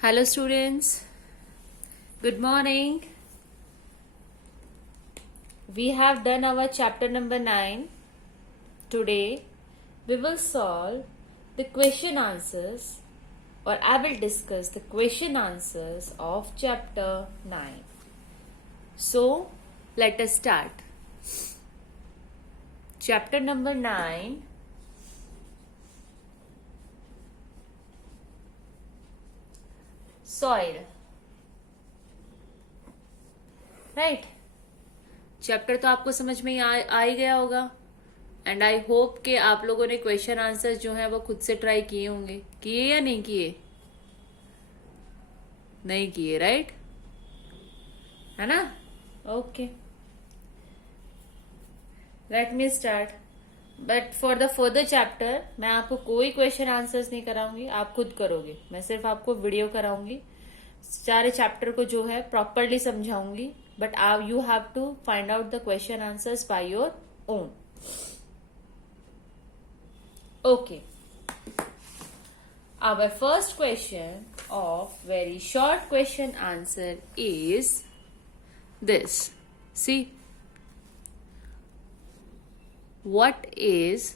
Hello students, good morning. We have done our chapter number 9. Today we will solve the question answers, or I will discuss the question answers of chapter 9. So let us start. Chapter number 9. Soil. Right chapter तो आपको समझ में आ ही गया होगा and I hope कि आप लोगों ने क्वेश्चन आंसर्स जो हैं वो खुद से ट्राई किए होंगे. किए या नहीं किए? नहीं किए, राइट? है ना? Okay, let me start. But for the further chapter मैं आपको कोई क्वेश्चन आंसर्स नहीं कराऊंगी, आप खुद करोगे. मैं सिर्फ आपको वीडियो कराऊंगी, सारे चैप्टर को जो है प्रॉपरली समझाऊंगी. But you have to find out the question answers by your own. Okay, our first question of very short question answer is this. See, what is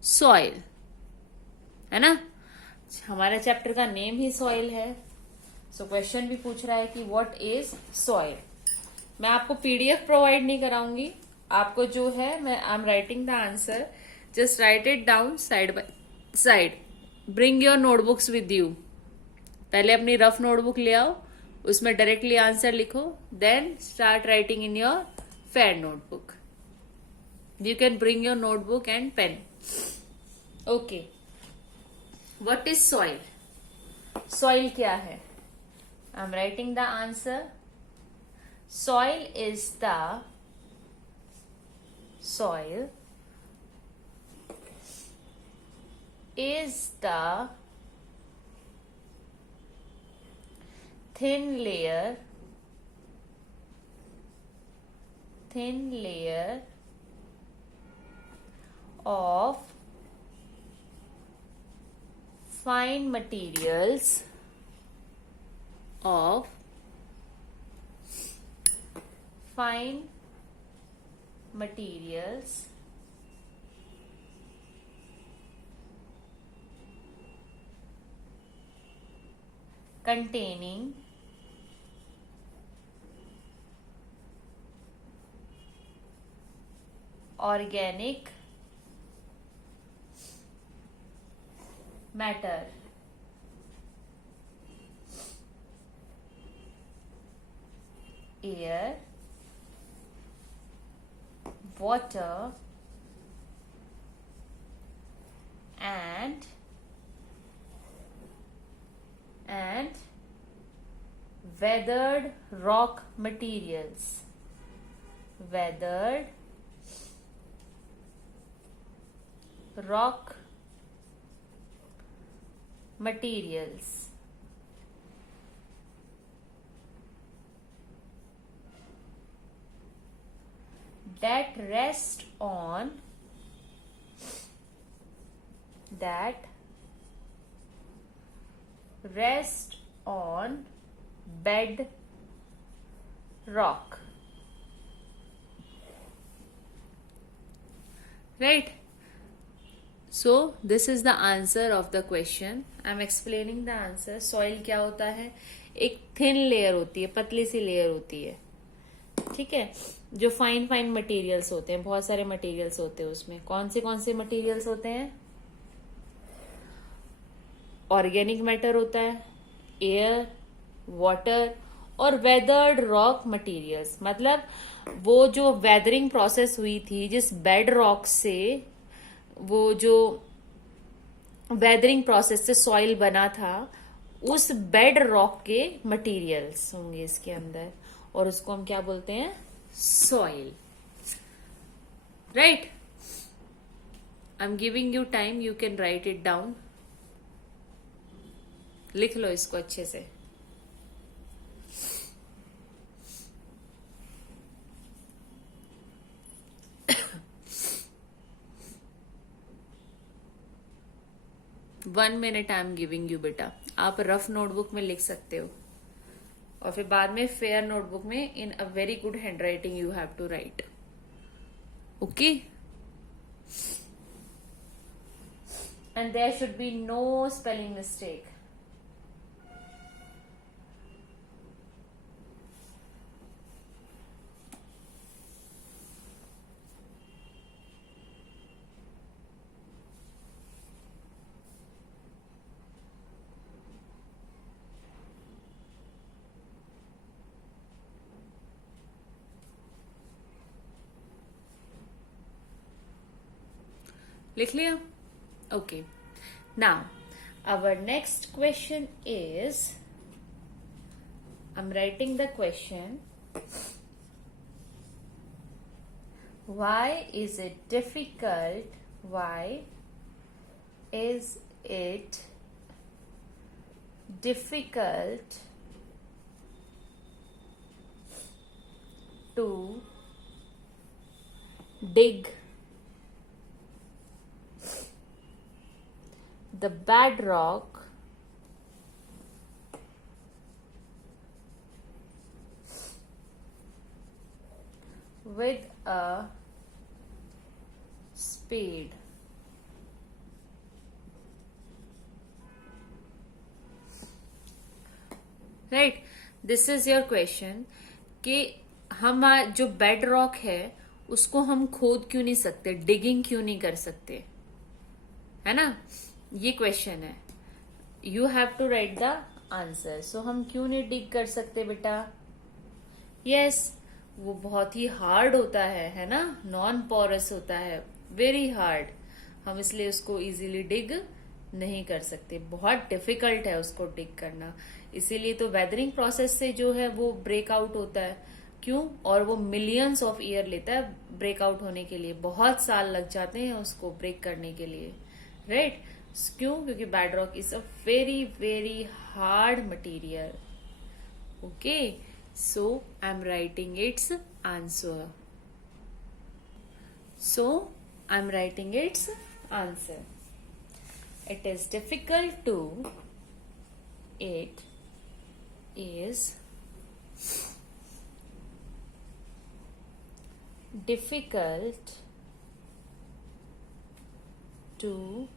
soil? है ना? हमारा चैप्टर का name ही soil है. So question भी पूछ रहा है कि व्हाट इज सॉइल. मैं आपको पीडीएफ प्रोवाइड नहीं कराऊंगी. आपको जो है मैं I am writing the answer. Just write it down side by side. Bring your notebooks with you. पहले अपनी रफ नोटबुक ले आओ, उसमें डायरेक्टली आंसर लिखो, then start writing in your fair notebook. You can bring your notebook and pen. Okay, what is soil? Soil क्या है? I'm writing the answer. Soil is the thin layer of fine materials containing organic matter. Air, water and weathered rock materials. That rest on bed rock. Right? So this is the answer of the question. I am explaining the answer. Soil क्या होता है? एक thin layer होती है, पतली सी layer होती है. ठीक है, जो फाइन मटेरियल्स होते हैं, बहुत सारे मटेरियल्स होते हैं उसमें. कौन से मटेरियल्स होते हैं? ऑर्गेनिक मैटर होता है, एयर, वाटर और वेदर्ड रॉक मटेरियल्स. मतलब वो जो वेदरिंग प्रोसेस हुई थी जिस बेड रॉक से, वो जो वेदरिंग प्रोसेस से सॉइल बना था, उस बेड रॉक के मटेरियल्स होंगे इसके अंदर, और उसको हम क्या बोलते हैं? Soil. Right? I am giving you time, you can right it down. लिख लो इसको अच्छे से. 1 minute I am giving you बेटा. आप रफ नोटबुक में लिख सकते हो और फिर बाद में फेयर नोटबुक में in a very good handwriting you have to write. Okay. And there should be no spelling mistake. लिख लिया? Okay. Now our next question is, I'm writing the question. Why is it difficult? Why is it difficult to dig the bedrock with a spade? Right. This is your question कि हम जो bed rock है उसको हम खोद क्यों नहीं सकते, डिगिंग क्यों नहीं कर सकते, है ना. ये क्वेश्चन है. You have to write the answer. So हम क्यों नहीं डिग कर सकते बेटा? यस, वो बहुत ही हार्ड होता है ना, नॉन पोरस होता है, वेरी हार्ड. हम इसलिए उसको इजीली डिग नहीं कर सकते, बहुत डिफिकल्ट है उसको डिग करना. इसीलिए तो वेदरिंग प्रोसेस से जो है वो ब्रेकआउट होता है. क्यों? और वो मिलियंस ऑफ ईयर लेता है ब्रेकआउट होने के लिए, बहुत साल लग जाते हैं उसको ब्रेक करने के लिए. राइट. क्यों? क्योंकि bedrock is a very very hard material. Okay. So I am writing it's answer. So I'm writing its answer. It is difficult to, it is difficult to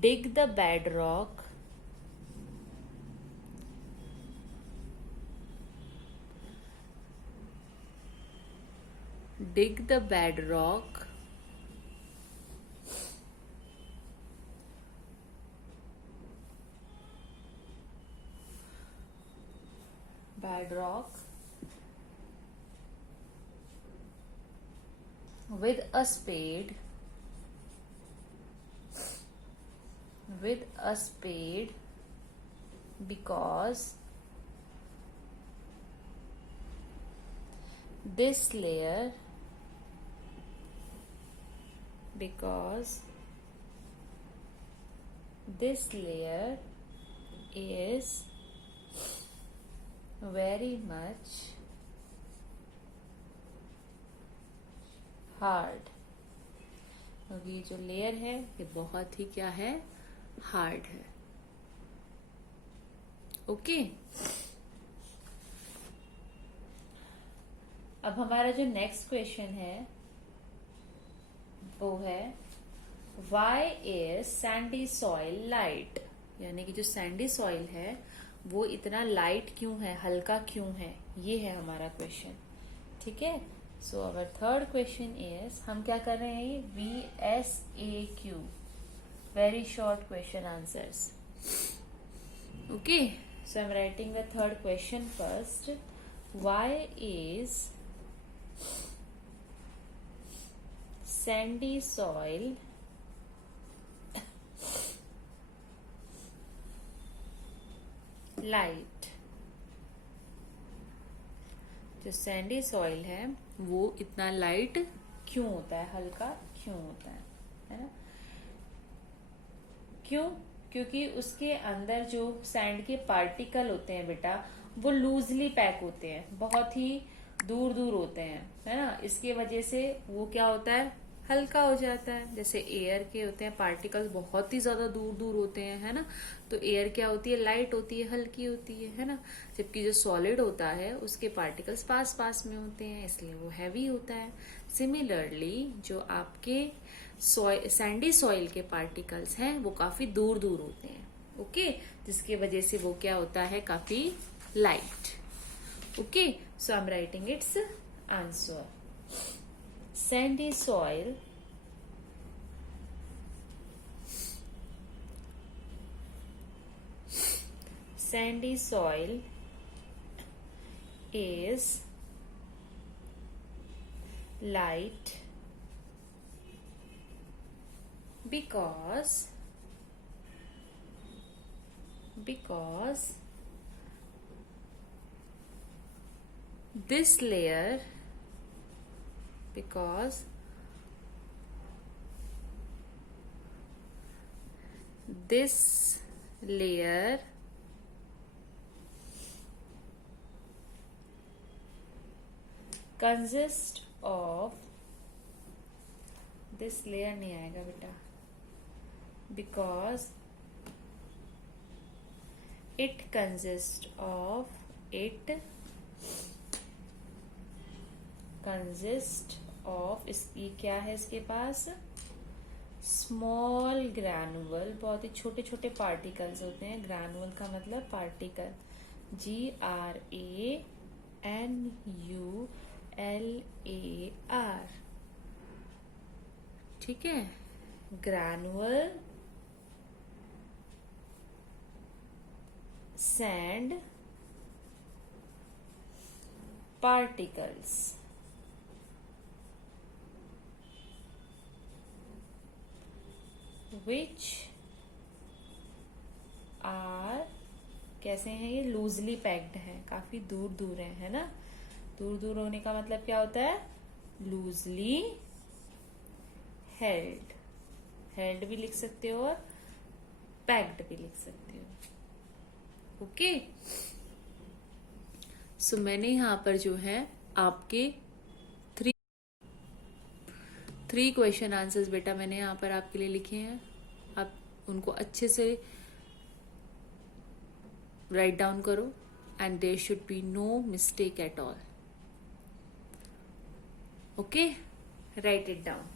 dig the bedrock with a spade because this layer is very much hard. क्योंकि ये जो layer है ये बहुत ही क्या है, hard है. Okay. अब हमारा जो नेक्स्ट क्वेश्चन है वो है why is sandy soil light. यानी कि जो सैंडी सॉइल है वो इतना लाइट क्यों है, हल्का क्यों है, ये है हमारा क्वेश्चन. ठीक है. So our third question is, हम क्या कर रहे हैं, VSAQ, very short question answers. Okay. So I am writing the third question first. Why is sandy soil light. जो सैंडी सॉइल है वो इतना लाइट क्यों होता है, हल्का क्यों होता है ना. क्यों? क्योंकि उसके अंदर जो सैंड के पार्टिकल होते हैं बेटा वो लूजली पैक होते हैं, बहुत ही दूर दूर होते हैं, है ना. इसके वजह से वो क्या होता है, हल्का हो जाता है। जैसे एयर के होते हैं पार्टिकल्स बहुत ही ज्यादा दूर दूर होते हैं, है ना, तो एयर क्या होती है, लाइट होती है, हल्की होती है ना। जबकि जो सॉलिड होता है उसके पार्टिकल्स पास पास में होते हैं, इसलिए वो हैवी होता है। सिमिलरली जो आपके सैंडी सॉइल के पार्टिकल्स हैं वो काफी दूर दूर होते हैं, ओके, जिसकी वजह से वो क्या होता है, काफी light. Okay, so I'm writing its answer. Sandy soil is light because this layer consists of, this layer नहीं आएगा बेटा, because it consists of इसकी क्या है, इसके पास स्मॉल ग्रैनुअल, बहुत ही छोटे छोटे पार्टिकल्स होते हैं। ग्रैनुअल का मतलब पार्टिकल, GRANULAR, ठीक है, ग्रैनुअल सैंड पार्टिकल्स which are, कैसे हैं ये, लूजली पैक्ड है, काफी दूर दूर है ना। दूर दूर होने का मतलब क्या होता है, लूजली हेल्ड भी लिख सकते हो और पैक्ड भी लिख सकते हो। ओके, सो मैंने यहाँ पर जो है आपके थ्री क्वेश्चन आंसर्स बेटा मैंने यहाँ पर आपके लिए लिखे हैं। आप उनको अच्छे से राइट डाउन करो and there should be no mistake at all. Okay, write it down.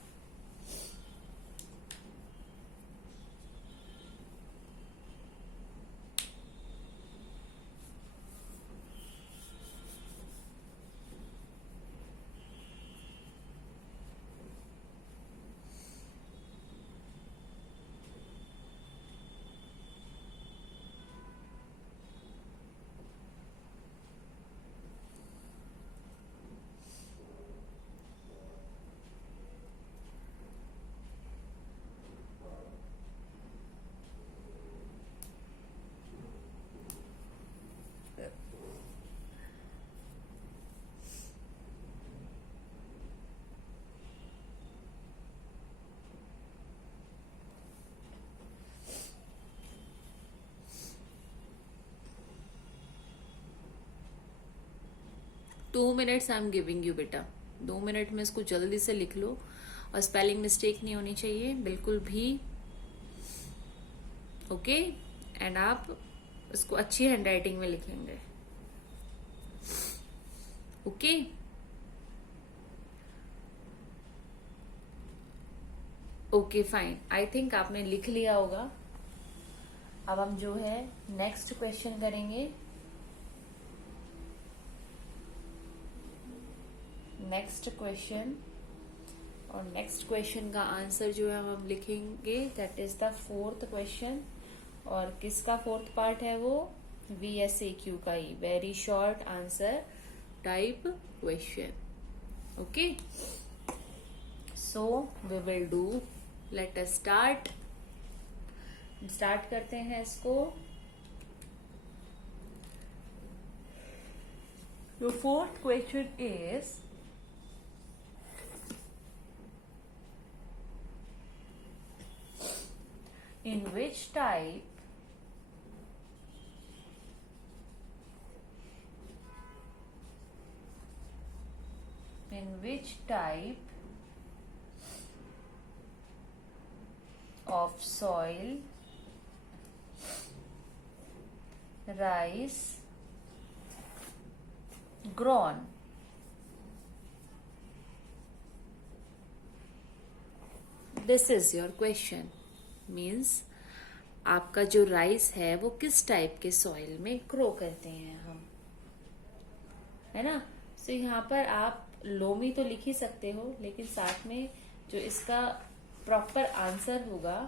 Two minutes I am giving you बेटा, 2 मिनट में इसको जल्दी से लिख लो और स्पेलिंग मिस्टेक नहीं होनी चाहिए बिल्कुल भी। ओके, एंड आप इसको अच्छी हैंडराइटिंग में लिखेंगे। Okay, okay fine, I think आपने लिख लिया होगा। अब हम जो है नेक्स्ट क्वेश्चन करेंगे। नेक्स्ट क्वेश्चन, और नेक्स्ट क्वेश्चन का आंसर जो है हम लिखेंगे, that is the 4th question. और किसका 4th पार्ट है वो, VSAQ का ही, very short answer type question. Okay, so we will do, let us start करते हैं इसको। The 4th question is, in which type of soil, rice grown. This is your question. Means आपका जो rice है वो किस टाइप के soil में ग्रो करते हैं हम, है ना। तो यहाँ पर आप लोमी तो लिख ही सकते हो, लेकिन साथ में जो इसका प्रॉपर आंसर होगा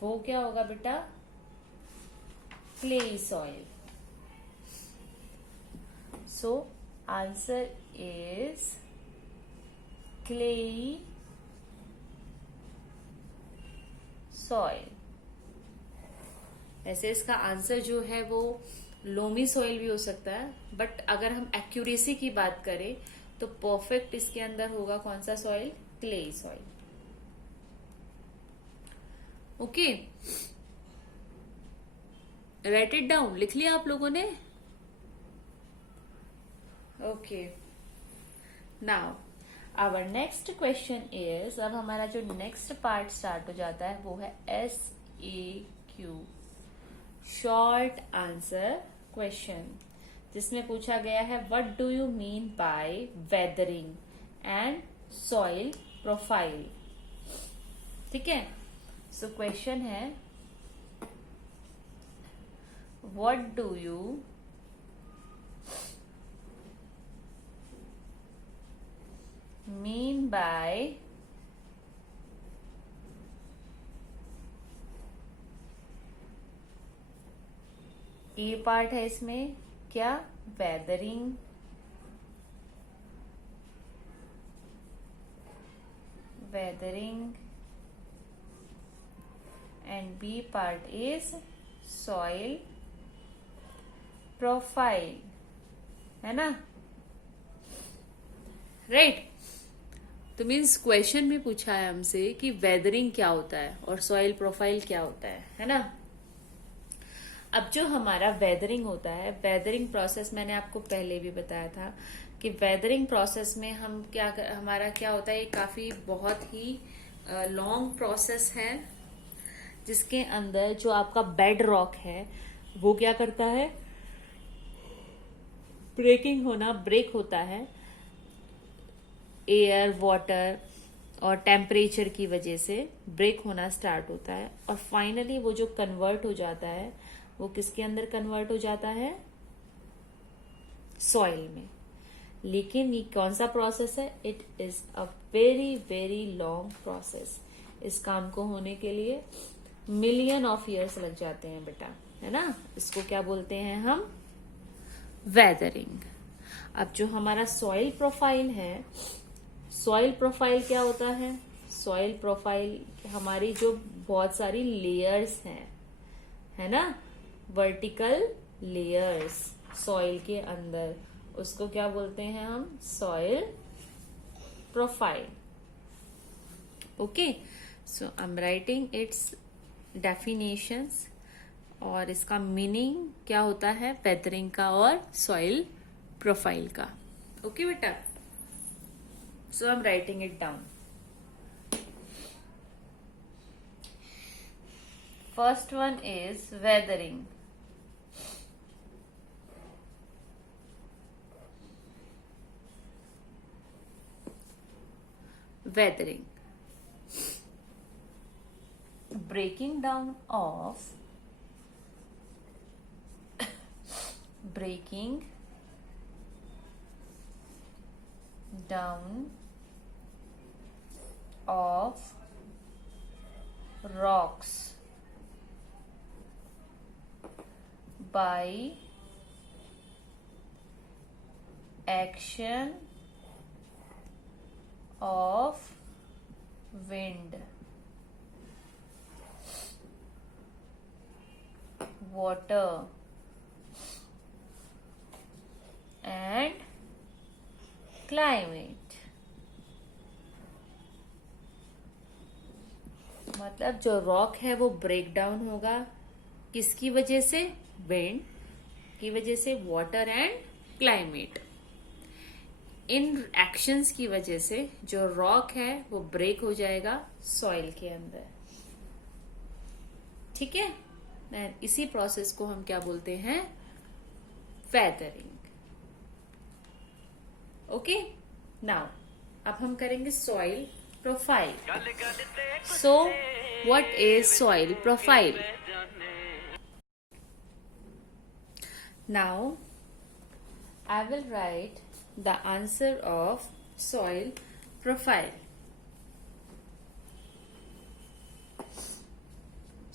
वो क्या होगा बेटा, clayey soil. So answer is clayey soil. वैसे इसका आंसर जो है वो लोमी सॉइल भी हो सकता है, बट अगर हम एक्यूरेसी की बात करें तो परफेक्ट इसके अंदर होगा कौन सा soil, clay soil. Okay, write it down, लिख लिया आप लोगों ने. Okay, now our next question is, अब हमारा जो नेक्स्ट पार्ट स्टार्ट हो जाता है वो है SAQ, शॉर्ट आंसर क्वेश्चन, जिसमें पूछा गया है what do you mean by weathering and soil profile. ठीक है, सो क्वेश्चन है what do you mean by A part है इसमें क्या, weathering, and B part is soil profile, है ना. राइट. तो मीन्स क्वेश्चन में पूछा है हमसे कि वेदरिंग क्या होता है और सॉइल प्रोफाइल क्या होता है ना. अब जो हमारा वेदरिंग होता है, वेदरिंग प्रोसेस मैंने आपको पहले भी बताया था कि वेदरिंग प्रोसेस में हम हमारा क्या होता है, ये काफी बहुत ही लॉन्ग प्रोसेस है, जिसके अंदर जो आपका बेड रॉक है वो क्या करता है, ब्रेक होता है एयर, वाटर और टेम्परेचर की वजह से ब्रेक होना स्टार्ट होता है, और फाइनली वो जो कन्वर्ट हो जाता है वो किसके अंदर कन्वर्ट हो जाता है, सॉइल में. लेकिन ये कौन सा प्रोसेस है, it is a very very long process. इस काम को होने के लिए मिलियन ऑफ ईयर्स लग जाते हैं बेटा, है ना. इसको क्या बोलते हैं हम, वेदरिंग. अब जो हमारा सॉइल प्रोफाइल है, सॉइल प्रोफाइल क्या होता है, सॉइल प्रोफाइल हमारी जो बहुत सारी लेयर्स हैं, है ना, वर्टिकल लेयर्स सॉइल के अंदर, उसको क्या बोलते हैं हम, soil profile. Okay, so I am writing it's definitions, और इसका मीनिंग क्या होता है वेदरिंग का और सॉइल प्रोफाइल का. ओके बेटा, so I am writing it down. First one is weathering. Weathering, breaking down of rocks by action of wind, water and climate. मतलब जो रॉक है वो ब्रेक डाउन होगा किसकी वजह से, विंड की वजह से, water and climate. In actions की वजह से जो रॉक है वो ब्रेक हो जाएगा सॉइल के अंदर। ठीक है, इसी प्रोसेस को हम क्या बोलते हैं, वेदरिंग। ओके, नाउ अब हम करेंगे soil profile. So what is soil profile? Now I will write the answer of soil profile.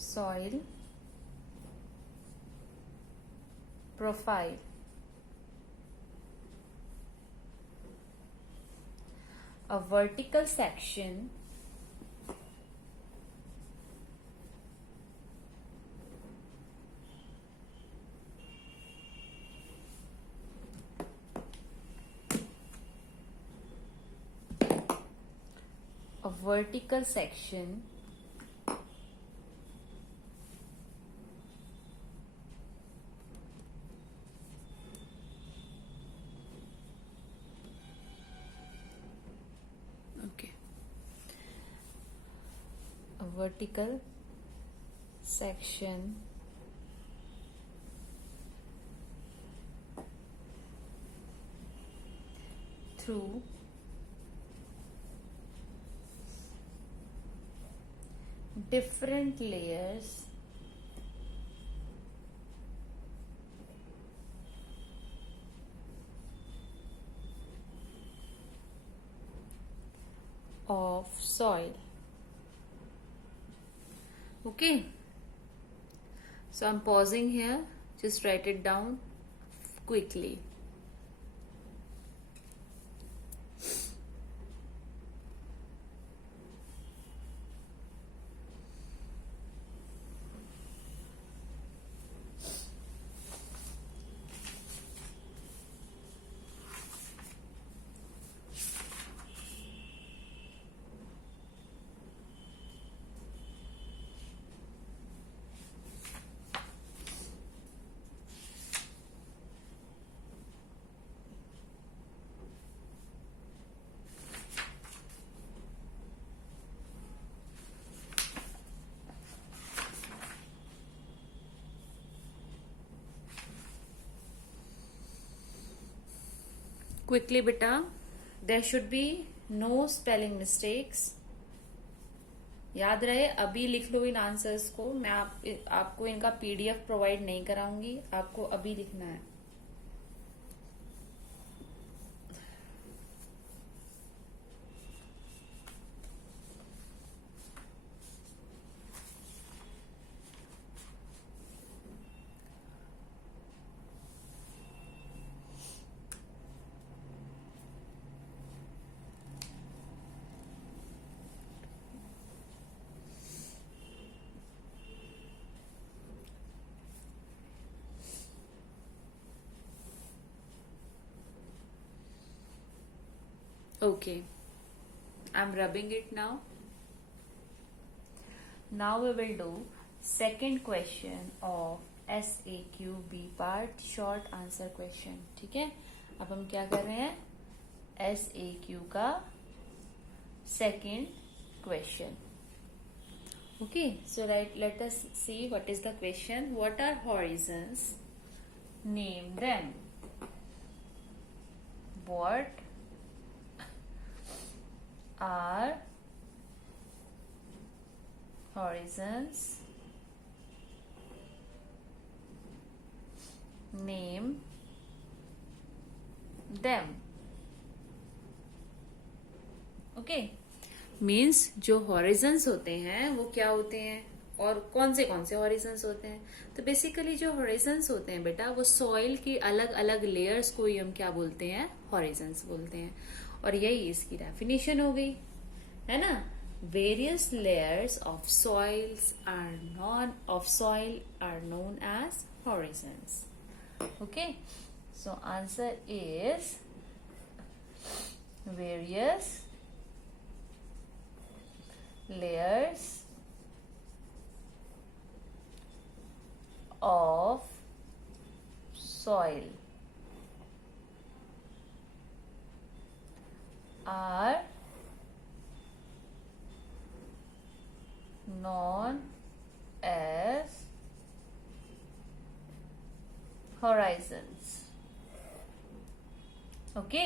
Soil profile. A vertical section a vertical section okay, a vertical section through different layers of soil. Okay, so I'm pausing here, just write it down quickly. Quickly beta, there should be no spelling mistakes. याद रहे, अभी लिख लो इन answers को। मैं आपको इनका PDF provide नहीं कराऊंगी, आपको अभी लिखना है। Okay, I'm rubbing it now. Now we will do second question of SAQB part, short answer question. ठीक है, अब हम क्या कर रहे हैं, SAQ का second question. Okay, so let us see what is the question. What are horizons? Name them. What are horizons? Name them. Okay, means जो हॉरिजन्स होते हैं वो क्या होते हैं और कौन से हॉरिजन्स होते हैं। तो बेसिकली जो हॉरिजन्स होते हैं बेटा, वो सॉइल की अलग अलग लेयर्स को ही हम क्या बोलते हैं, हॉरिजन्स बोलते हैं। और यही इसकी डेफिनेशन हो गई, है ना। Various layers of soils soil are known as horizons. Okay, so answer is various layers of soil are known as horizons. Okay,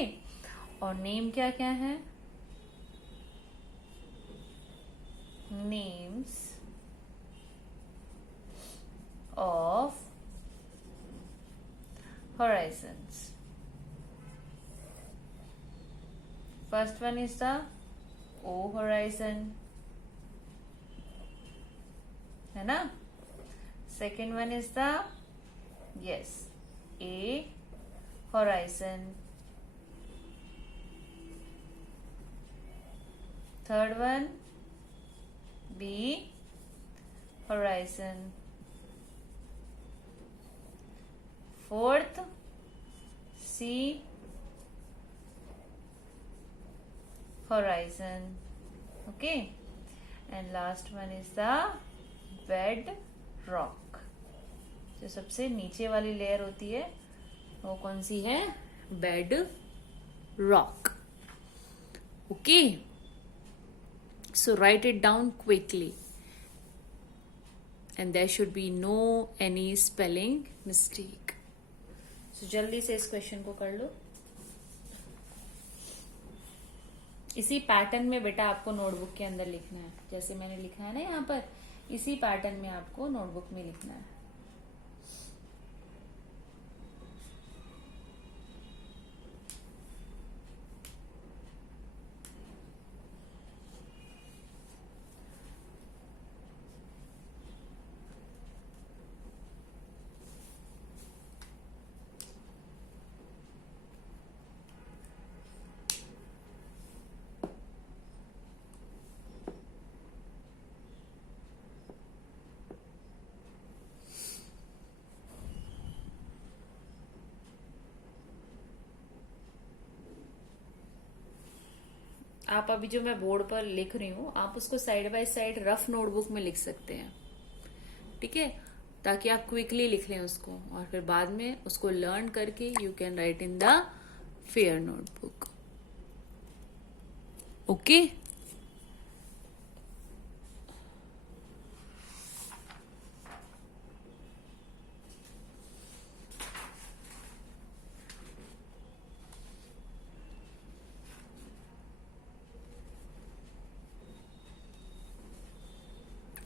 और नेम क्या क्या है? Names of horizons. First one is the O horizon, है ना? Second one is the A horizon. Third one B horizon. Fourth C horizon. Okay, and last one is the bed rock. जो सबसे नीचे वाली layer होती है वो कौन सी है? Bedrock. Okay, so write it down quickly and there should be no any spelling mistake. So जल्दी से इस क्वेश्चन को कर लो. इसी पैटर्न में बेटा आपको नोटबुक के अंदर लिखना है, जैसे मैंने लिखा है ना यहाँ पर, इसी पैटर्न में आपको नोटबुक में लिखना है. आप अभी जो मैं बोर्ड पर लिख रही हूँ आप उसको side by side rough notebook में लिख सकते हैं, ठीक है, ताकि आप क्विकली लिख लें उसको और फिर बाद में उसको लर्न करके you can write in the fair notebook. Okay,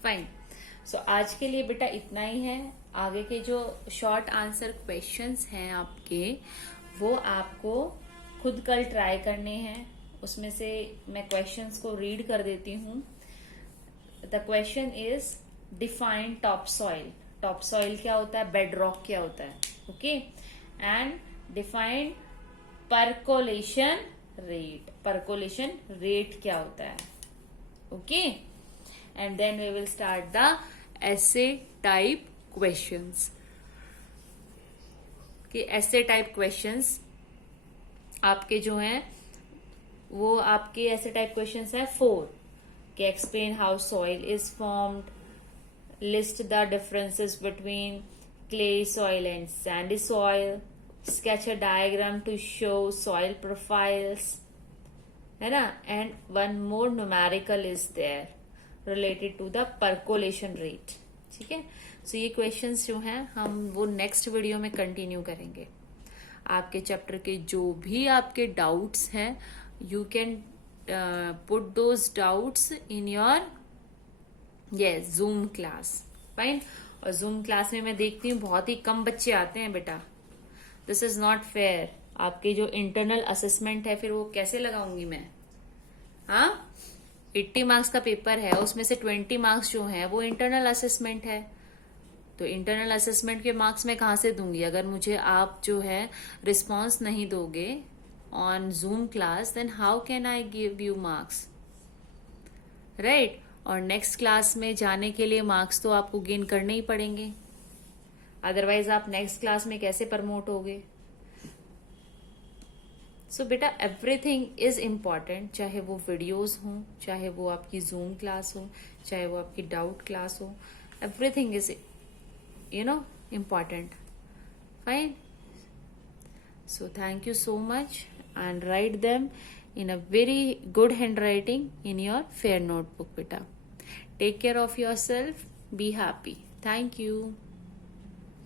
fine. So आज के लिए बेटा इतना ही है. आगे के जो शॉर्ट आंसर क्वेश्चंस हैं आपके वो आपको खुद कल ट्राई करने हैं. उसमें से मैं क्वेश्चंस को रीड कर देती हूँ. The question is define top soil. Top soil क्या होता है? बेड रॉक क्या होता है? Okay, and define percolation rate. Percolation rate क्या होता है? Okay, and then we will start the essay type questions. कि essay type questions आपके जो हैं वो आपके essay type questions हैं 4. कि explain how soil is formed, list the differences between clay soil and sandy soil, sketch a diagram to show soil profiles, है ना, and one more numerical is there related to the percolation rate. ठीक है, सो ये questions जो हैं हम वो next video में कंटिन्यू करेंगे. आपके चैप्टर के जो भी आपके डाउट्स हैं you can put those doubts in your zoom class. Fine. और जूम क्लास में मैं देखती हूँ बहुत ही कम बच्चे आते हैं बेटा. This is not fair. आपके जो इंटरनल असेसमेंट है फिर वो कैसे लगाऊंगी मैं? हाँ, 80 मार्क्स का पेपर है, उसमें से 20 मार्क्स जो हैं वो इंटरनल असेसमेंट है. तो इंटरनल असेसमेंट के मार्क्स मैं कहाँ से दूंगी अगर मुझे आप जो है रिस्पॉन्स नहीं दोगे on Zoom class? Then how can I give you marks, right? और नेक्स्ट क्लास में जाने के लिए मार्क्स तो आपको गेन करने ही पड़ेंगे, अदरवाइज आप नेक्स्ट क्लास में कैसे प्रमोट होगे? सो बेटा एवरीथिंग इज इम्पॉर्टेंट, चाहे वो वीडियोस हों, चाहे वो आपकी जूम क्लास हो, चाहे वो आपकी डाउट क्लास हो, everything is important. Fine. So thank you so much and write them in a very good handwriting in your fair notebook, beta. Take care of yourself. Be happy. Thank you.